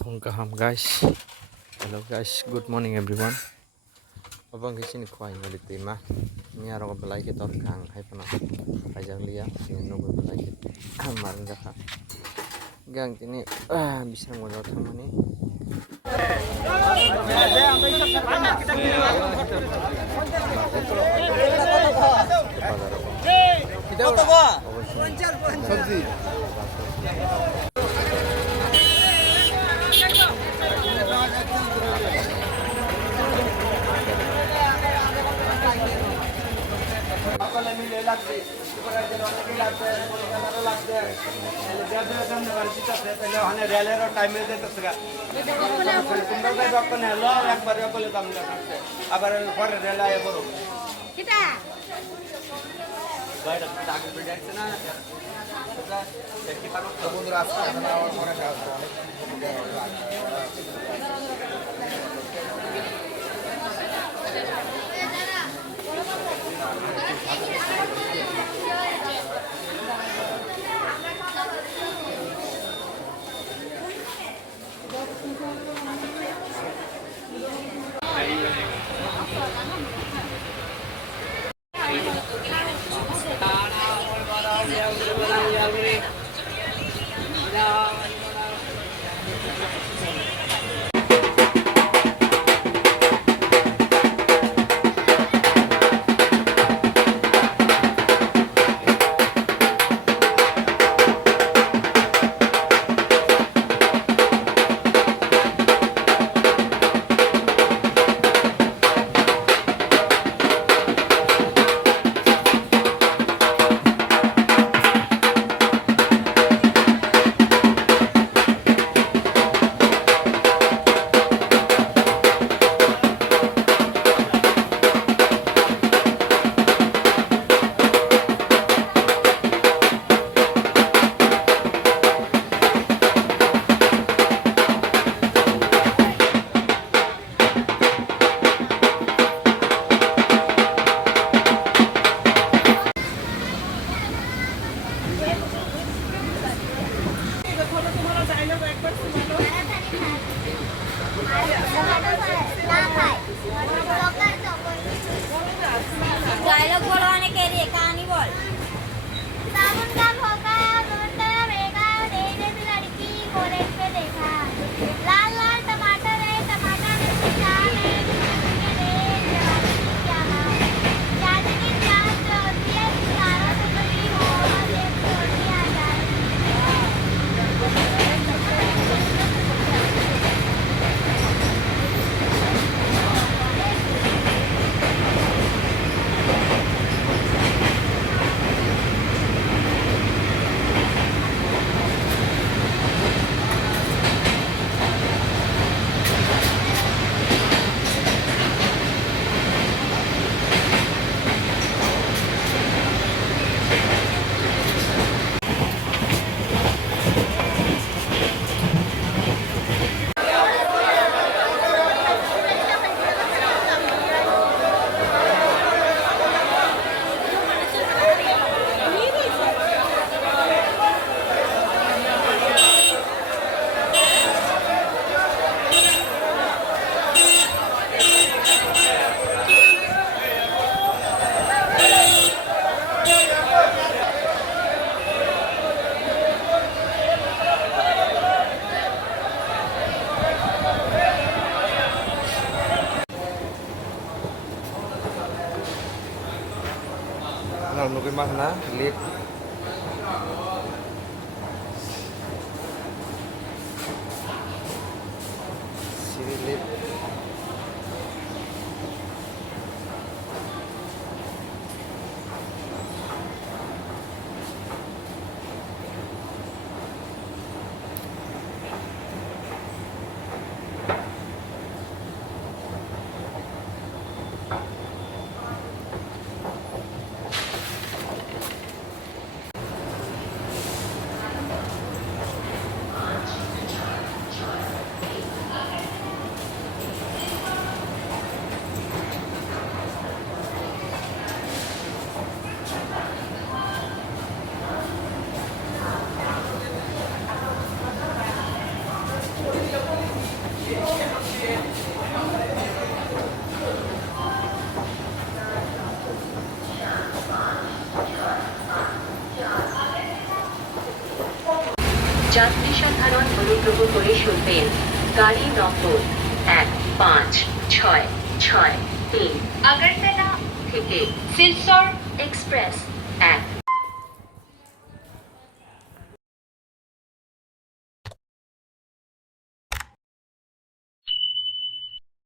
Welcome guys. Hello guys. Good morning everyone. Abang kisini kuai ngalit tema. Ni arong belai kita orang hai pernah. Ajang liya sini nunggu belai kita. Marang jaka. Gang ini bisa ngolot sama ni. Kita sabji. Dialogue बोलवाने के लिए कहानी बोल। साबुन का खोका ढूंढते रहेगा, देने से लड़की कॉलेज पे देखा। लाल लाल टमाटर है, टमाटर में जान है, जवानी की क्या हाल। शादी की चांद जो होती है, सितारों से बड़ी हो और एक छोटी आ जाए। Nunggu mana? Lihat. Sini lihat. যাত্রী সাধারণ অনুগ্রহ করে শুনবেন, গাড়ি নম্বর 1566 আগরতলা থেকে সিলচর এক্সপ্রেস 1